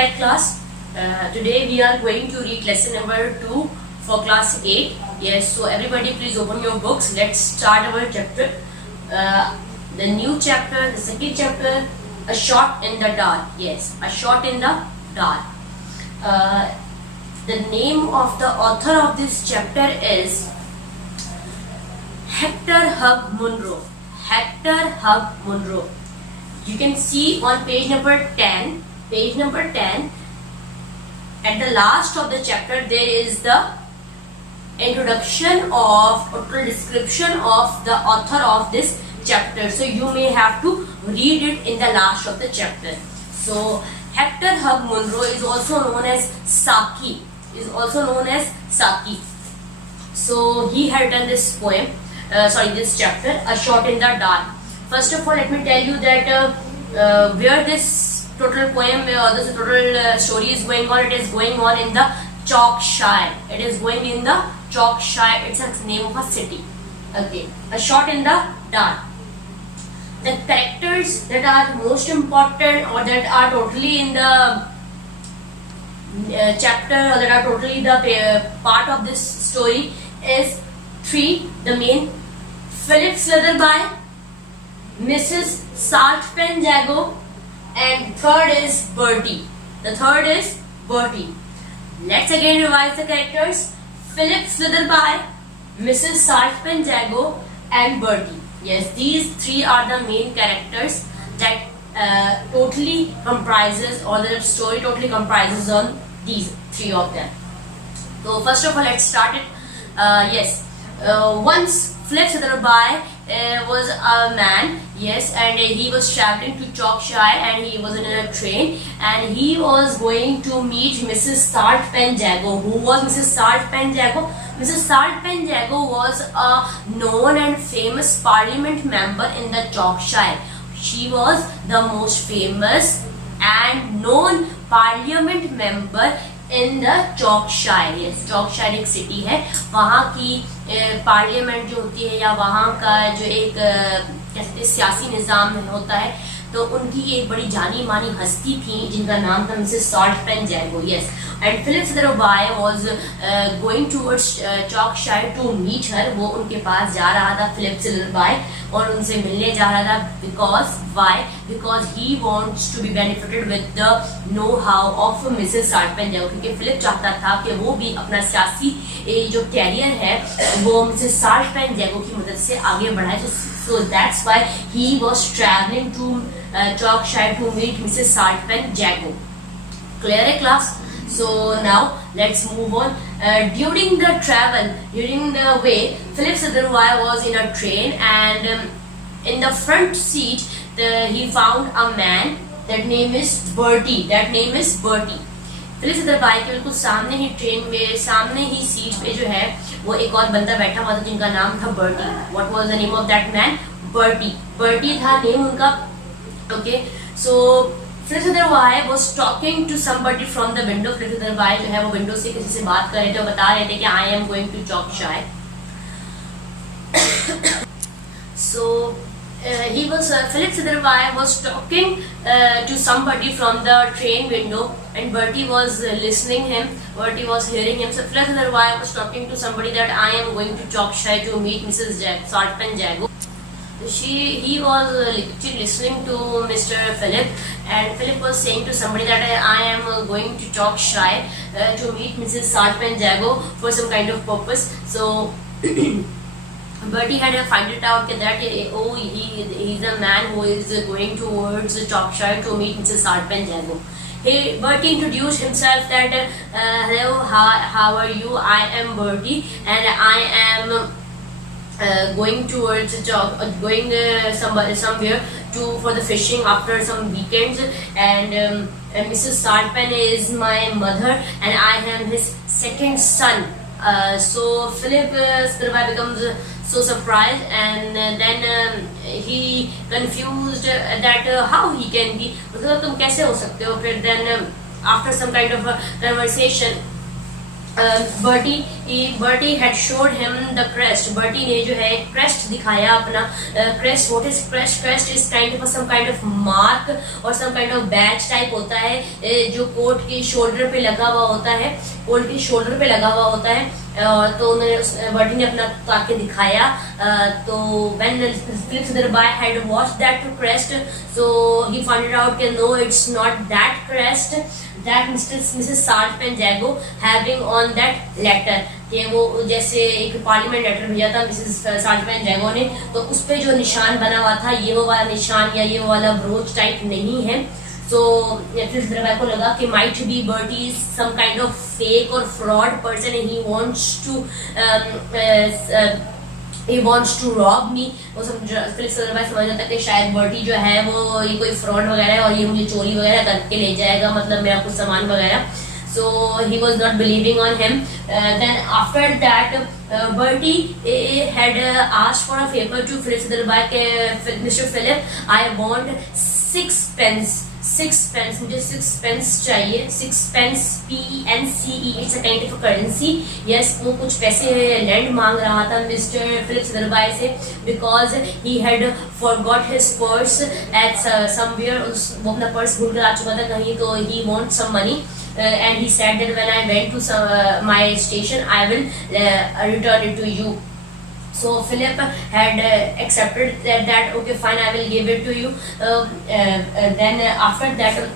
back class. Today we are going to read lesson number 2 for class 8. Yes, so everybody please open your books. Let's start our chapter. The new chapter, the second chapter, A Shot in the Dark. Yes, A Shot in the Dark. The name of the author of this chapter is Hector Hugh Munro. Hector Hugh Munro. You can see on page number 10. Page number 10. At the last of the chapter, there is the introduction of total description of the author of this chapter. So you may have to read it in the last of the chapter. So Hector Hugh Munro is also known as Saki. So he had done this poem. This chapter, A Shot in the Dark. First of all, let me tell you that where this total poem or this total story is going on, it is going on in the Chalkshire. It is going in the Chalkshire. It's the name of a city. Okay, A Shot in the Dark. The characters that are most important or that are totally in the chapter or that are totally the part of this story is 3. The main: Philip Slitherby, Mrs. Saltpen Jago, and third is Bertie. The third is Bertie. Let's again revise the characters: Philip Slitherby, Mrs. Saltpen Jago, and Bertie. Yes, these 3 are the main characters that totally comprises, or the story totally comprises on these 3 of them. So first of all, let's start it. Once Philip Slitherby was a man, yes, and he was traveling to Chalkshire, and he was in a train, and he was going to meet Mrs. Saltpen Jago. Who was Mrs. Saltpen Jago? Mrs. Saltpen Jago was a known and famous parliament member in the Chalkshire. She was the most famous and known parliament member in the Chalkshire. Yes, Chalkshire एक city है. वहाँ की parliament जो होती है या वहाँ का जो एक कहते सियासी निज़ाम होता है, तो उनकी एक बड़ी जानी मानी हस्ती थी जिनका नाम था Mrs Saltpen Jago. Yes, and Philip Slitherby was going towards Chalkshire to meet her. वो उनके पास जा रहा था फिलिप स्लिदरबाय और उनसे मिलने जा रहा था. Because he wants to be benefited with the know how of Mrs Saltpen Jago. क्योंकि फिलिप चाहता था कि वो भी अपना सियासी जो कैरियर है वो मिसेस साल्टपेन जैगो की मदद से आगे बढ़ाए. So that's why he was traveling to Chalkshire to meet Mrs. Saltpen Jago. Clear a class? So now let's move on. During the way, Philip Slitherby was in a train, and in the front seat, he found a man. That name is Bertie. Philip Slitherby के बिल्कुल सामने ही train में सामने ही seat पे जो है वो एक और बंदा बैठा हुआ था जिनका नाम था Bertie. What was the name of that man? Bertie था नेम उनका. Okay, so Philip Slitherby was talking to somebody from the window. Philip Slitherby जो है वो विंडो से किसी से बात कर रहे थे और बता रहे थे कि I am going to Chalkshire. So Philip Slitherby was talking to somebody from the train window, and Bertie was listening him. Bertie was hearing him. So Philip Slitherby was talking to somebody that I am going to Chalkshire to meet Mrs. Saltpen Jago. He was listening to Mr. Philip, and Philip was saying to somebody that I am going to Chalkshire to meet Mrs. Saltpen Jago for some kind of purpose. So Bertie had to find it out that he's a man who is going towards Chalkshire to meet Mrs. Saltpen Jago. Bertie introduced himself that hello, how are you? I am Bertie, and I am going towards somewhere for the fishing after some weekends, and Mrs. Saltpen is my mother, and I am his second son. So Philip Slitherby becomes so surprised, and then he confused that how he can be, मतलब तुम कैसे हो सकते हो. फिर then after some kind of a conversation Bertie had showed him the crest. Bertie ने जो है crest दिखाया अपना crest. What is crest? Crest is some kind of mark और some kind of badge type होता है जो कोट के शोल्डर पे लगा हुआ होता है, कोट के शोल्डर पे लगा हुआ होता है. तो उन्होंने बर्टी ने अपना ताके दिखाया. तो when Philip Sitherby had watched that crest, so he found out that no, it's not that crest that Mrs. Salt-Pen Jago having on that letter. कि वो जैसे एक पार्लियामेंट लेटर भेजा था मिसेस साल्ट-पेन जैगो ने, तो उस पे जो निशान बना हुआ था ये वो वाला निशान या ये वो वाला ब्रोच टाइप नहीं है. So फिर सिद्रबाई को लगा कि might be Bertie is some kind of fake or fraud person and he wants to rob me. वो फिर सिद्रबाई समझ जाता कि शायद बर्टी जो है वो ये कोई फ्रॉड वगैरह है और ये मुझे चोरी वगैरह करके ले जाएगा, मतलब मेरा कुछ सामान वगैरह. So he was not believing on him. Then after that, Bertie had asked for a favor to Philip Sitherby. Mr. Philip, I want 6 pence. 6 pence. मुझे 6 pence चाहिए. 6 pence PNCE. It's a kind of a currency. Yes, वो कुछ पैसे land मांग रहा था Mr. Philip Sitherby से, because he had forgot his purse at somewhere. वो अपना पर्स भूल कर आ चुका था कहीं, तो he wants some money. And he said that when I went to my station, I will return it to you. So Philip had accepted that okay, fine, I will give it to you. Then after that,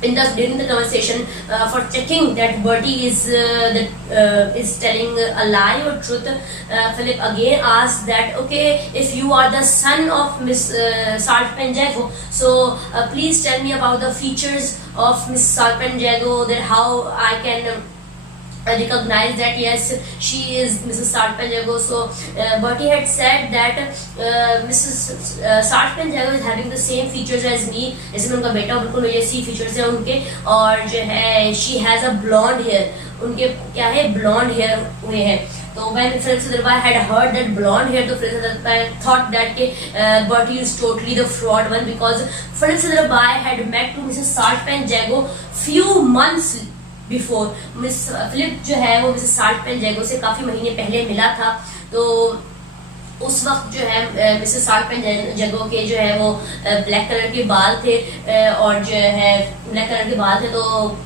during the conversation, for checking that Bertie is telling a lie or truth, Philip again asked that okay, if you are the son of Miss Salt-Pen Jago, so please tell me about the features of Miss Salt-Pen Jago, that how I can recognize that yes, she is Mrs. Salt-Pen Jago. So Bertie had said that Mrs. Salt-Pen Jago is having the same features as me. जैसे मैं उनका बेटा हूँ, बिल्कुल वैसी features हैं उनके, और जो है she has a blonde hair. उनके क्या है, blonde hair हुए हैं. So when Philip Sitherby had heard that blonde hair, तो Philip Sitherby thought that Bertie is totally the fraud one, because Philip Sitherby had met to Mrs. Salt-Pen Jago few months before. Miss Philip जो है वो Mrs Saltpen जैगो से काफ़ी महीने पहले मिला था. तो उस वक्त जो है मिसेस साल्ट-पेन जैगो के जो है वो ब्लैक कलर के बाल थे, और जो है ब्लैक कलर के बाल थे. तो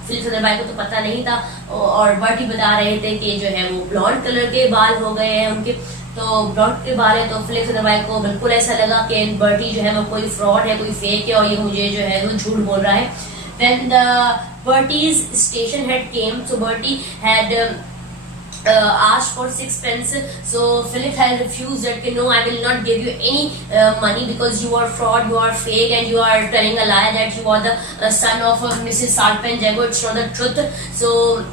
फिलिप सिदरबाई को तो पता नहीं था, और बर्टी बता रहे थे कि जो है वो ब्लॉन्ड कलर के बाल हो गए हैं उनके. तो ब्लॉन्ड के बाल है, तो फिलिप सिदरबाई को बिल्कुल ऐसा लगा कि बर्टी जो है वो कोई फ्रॉड है, कोई फेक है, और ये मुझे जो है वो झूठ बोल रहा है. When the Bertie's station had came, so Bertie had asked for 6 pence. So Philip had refused that no, I will not give you any money because you are fraud, you are fake, and you are telling a lie that you are the son of Mrs. Salt-Pen Jago. It's not the truth. So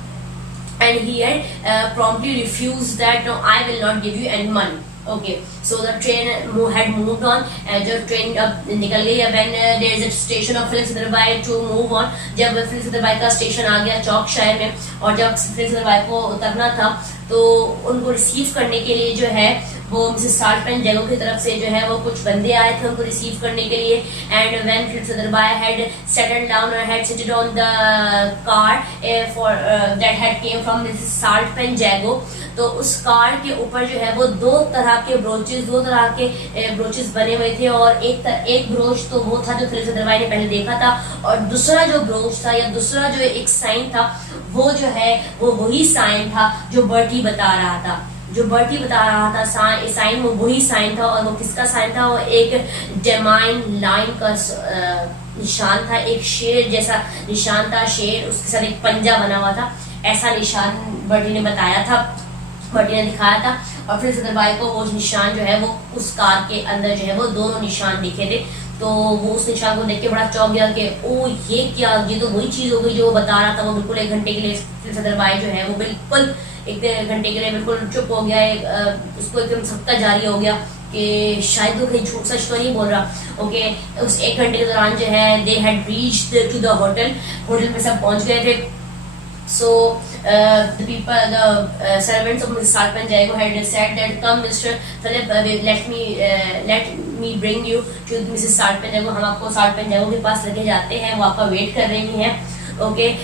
and he had promptly refused that no, I will not give you any money. Okay, so the train had moved on. जो train अब निकल गई. when there is a station of Philip Sitherby to move on, जब Philip Sitherby का station आ गया चौकशायर में, और जब Philip Sitherby को उतरना था, तो उनको रिसीव करने के लिए जो है वो मिसेस साल्ट-पेन जैगो की तरफ से जो है वो कुछ बंदे आए थे उनको रिसीव करने के लिए. And when Philip Slitherby had settled down और had seated on the car for that had came from Mrs Saltpen Jago, तो उस कार के ऊपर जो है वो दो तरह के ब्रोचेस बने हुए थे. और एक ब्रोच तो वो था जो फिलिप सिदरबाई ने पहले देखा था, और दूसरा जो ब्रोच था या दूसरा जो एक साइन था, वो जो है वो वही साइन था जो बर्टी बता रहा था. साइन वो वही साइन था. और वो किसका साइन था? वो एक डेमाइन लाइन का निशान था, एक शेर जैसा निशान था. शेर, उसके साथ एक पंजा बना हुआ था. ऐसा निशान बर्टी ने बताया था, बर्टी ने दिखाया था. और फिर सिदरबाई को वो निशान जो है वो उस कार के अंदर जो है वो दोनों निशान दिखे थे. तो वो उस निशान को देख के बड़ा चौंक गया कि ओ ये क्या, ये तो वही चीज हो गई जो वो बता रहा था. वो बिल्कुल 1 घंटे के लिए फिर सिदरबाई जो है वो बिल्कुल 1 घंटे के लिए बिल्कुल चुप हो गया. उसको एकदम सबका जारी हो गया कि शायद वो कहीं झूठ सच तो नहीं बोल रहा. ओके, उस 1 घंटे के दौरान जो है they had reached to the hotel पे सब पहुंच गए थे. So the people, the servants of Mrs. Salt-Pen Jago had said that come Mr. Philip, let me bring you to Mrs. Salt-Pen Jago. हम आपको Salt-Pen Jago के पास लेके जाते हैं, वो आपका वेट कर रही हैं. Okay,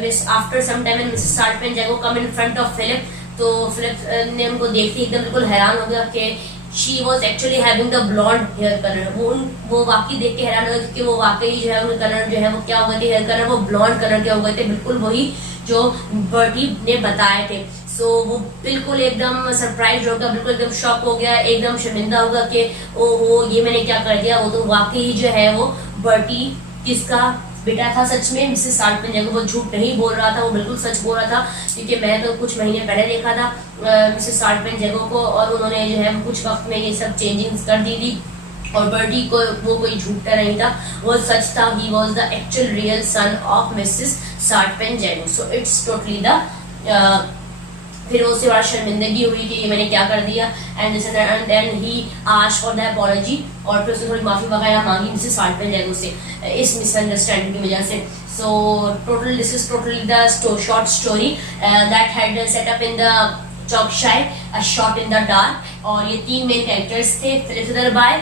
miss after some time when Mrs. Sarpen Jago come in front of Philip, तो फिलिप ने उनको देखते एकदम बिल्कुल हैरान हो गया कि she was actually having the blonde hair colour. वो वाकई देख के हैरान हो गया क्योंकि वो वाकई जो है उनका कलर जो है वो क्या हो गए थे, हेयर कलर वो ब्लॉन्ड कलर के हो गए थे, बिल्कुल वही जो बर्टी ने बताए थे। सो वो बिल्कुल एकदम सरप्राइज हो गया, बिल्कुल एकदम शॉक हो गया, एकदम शर्मिंदा होगा कि ओहो ये मैंने क्या कर दिया। वो तो वाकई जो है वो बर्टी किसका बेटा था सच में, मिसेस साल्टमैन जैगो। वो झूठ नहीं बोल रहा था, वो बिल्कुल सच बोल रहा था क्योंकि मैं तो कुछ महीने पहले देखा था मिसेस साल्टमैन जैगो को, और उन्होंने जो है कुछ वक्त में ये सब चेंजिंग्स कर दी थी। और बर्टी को वो कोई झूठा नहीं था, वो सच था। He was the actual real son of Mrs Saltman Jago. So it's totally the फिर उससे बड़ा शर्मिंदगी हुई कि ये मैंने क्या कर दिया, and then he asked for the apology, और फिर उसने थोड़ी माफी वगैरह मांगी मिसेस साल्टमैन जैगो से इस मिसअंडरस्टैंडिंग की वजह से। So total this is totally the short story that had set up in the Chalkshire, a shot in the dark. और ये 3 मेन कैरेक्टर्स थे, Philip Slitherby,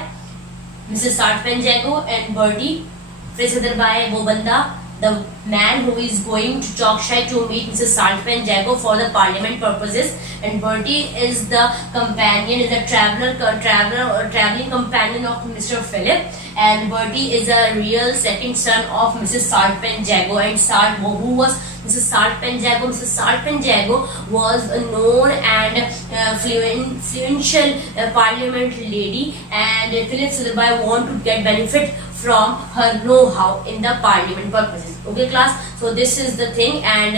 Mrs Saltman Jago and Bertie. Philip Slitherby वो बंदा, the man who is going to Chokshai to meet Mrs. Saltman Jago for the parliament purposes, and Bertie is the companion, is the traveling companion of Mr. Philip, and Bertie is a real second son of Mrs. Saltman Jago, and who was Mrs. Saltman Jago. Mrs. Saltman Jago was a known and influential parliament lady, and Philip Sudhirbai want to get benefit from her know-how in the parliament purposes. Okay class, so this is the thing, and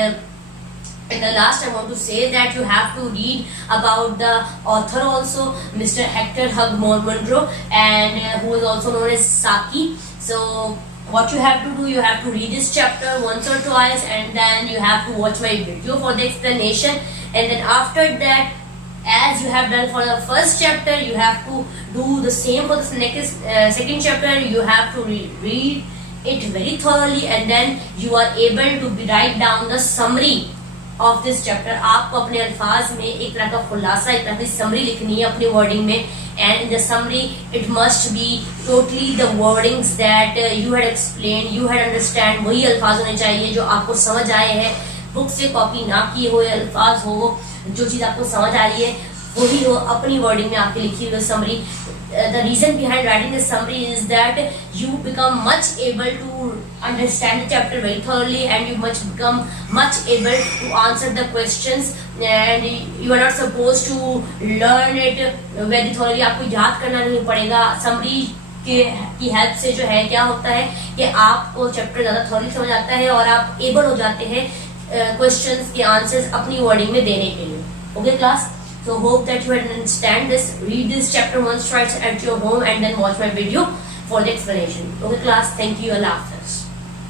in the last I want to say that you have to read about the author also, Mr. Hector Hugh Monroe, and who is also known as Saki. So what you have to do, you have to read this chapter once or twice, and then you have to watch my video for the explanation, and then after that, as you have done for the first chapter, you have to do the same for the next second chapter. You have to read it very thoroughly, and then you are able to write down the summary of this chapter. आपको अपने अल्फाज में एक तरह का खुलासा, एक तरह की समरी लिखनी है अपनी वर्डिंग में, and in the summary it must be totally the wordings that you had explained, you had understand. वही अल्फाज होने चाहिए जो आपको समझ आए हैं, बुक से कॉपी ना किए हुए अल्फाज हो, जो चीज आपको समझ आ रही है वही हो अपनी वर्डिंग में आपकी लिखी हुई summary. The reason behind writing this summary is that you become much able to understand the chapter very thoroughly, and you become much able to answer the questions, and you are not supposed to learn it very thoroughly. आपको याद करना नहीं पड़ेगा। Summary की help से जो है क्या होता है कि आपको चैप्टर ज्यादा थॉरली समझ आता है और आप एबल हो जाते हैं क्वेश्चंस के आंसर्स अपनी वर्डिंग में देने के लिए। Okay class, so hope that you understand this. Read this chapter once, twice at your home, and then watch my video for the explanation. Okay class, thank you. Allah Hafiz.